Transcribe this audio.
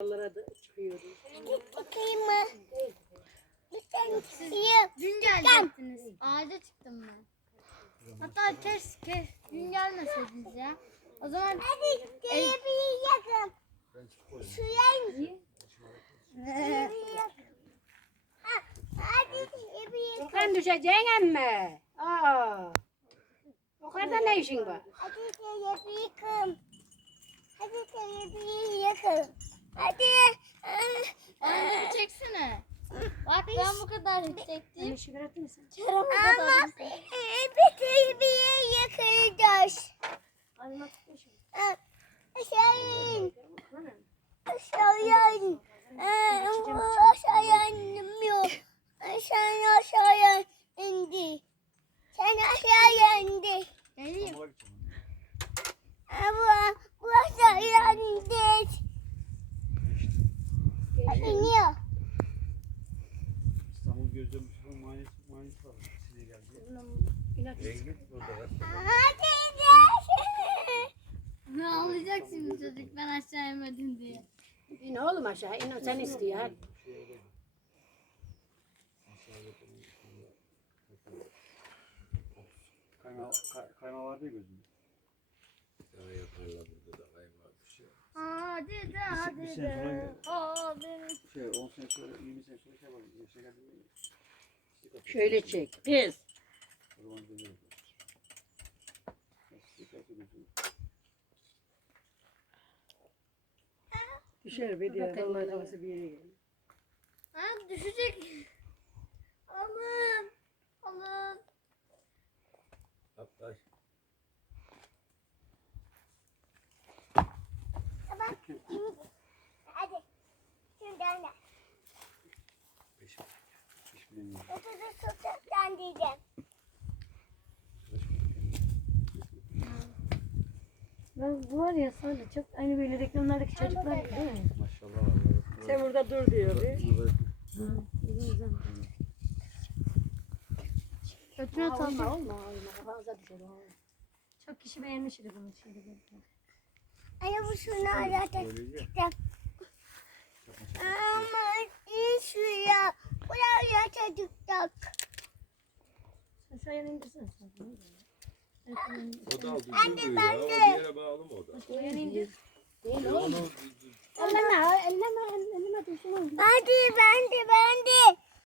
Yollara da çıkıyoruz. Bakayım mı? Lütfen çıkayım. Dün gelecektiniz. Ağaca çıktım ben. Hatta keşke dün gelmeseydiniz ya. O zaman Hadi şuraya bir yakın. Furkan düşeceksin emme. Aa. O kadar ne işin var? Hadi şuraya bir yakın. Hadi şuraya bir yakın. Hadi. bana bir çeksene. Bu kadar yüksektim. sigara atmasın. Çarım bu Ama kadar. bir bir yakacağız. Ha, Aşağı in. Aşağıya in. Ee, bu aşağıya inmiyor. Sen aşağıya indi. Sen aşağıya indi. Geleyim. Ama bu aşağıya indi. İniyor. İstanbul Gözde Mustafa muayenesi muayenesi var. Size geldi. Rengi burada var. Hadi gel. Ne ağlayacak şimdi çocuk ben aşağı inmedim diye. İn oğlum aşağı. İn sen istiyor hadi. Kayma, kay, kayma vardı ya gözümde. Ya yaparlar burada da kaymağı bir şey. Hadi de bir hadi sene sonra de. gidelim. Hadi. Şey 10 sene sonra 20 sene sonra şey yapalım. Yaşa geldim? Çiçek atalım. Şöyle çek. Gözüme. Düşer bir diye. Vallahi kafası bir yere gelir. Ha düşecek. Alın. Alın. Hatta Tamam. Hadi. Şuradan da. peşim. Ötürü sokaktan diyeceğim. Ben bu var ya sana çok aynı böyle reklamlardaki çocuklar gibi değil mi? Maşallah. Sen burada dur diyor. Olma tabii. olma olma. Çok kişi beğenmişti bunu şimdi. Anne bu şunu arada ya. çıktım. Ama iyi suya. Buraya Ayağını indirsene sen. O da aldı. Ben de, duruyor ben ya. O de. bir yere bağlı mı o da? Ayağını indir. Değil Ya oğlum. onu Elleme. Elleme. Elleme dursun. Hadi ben de.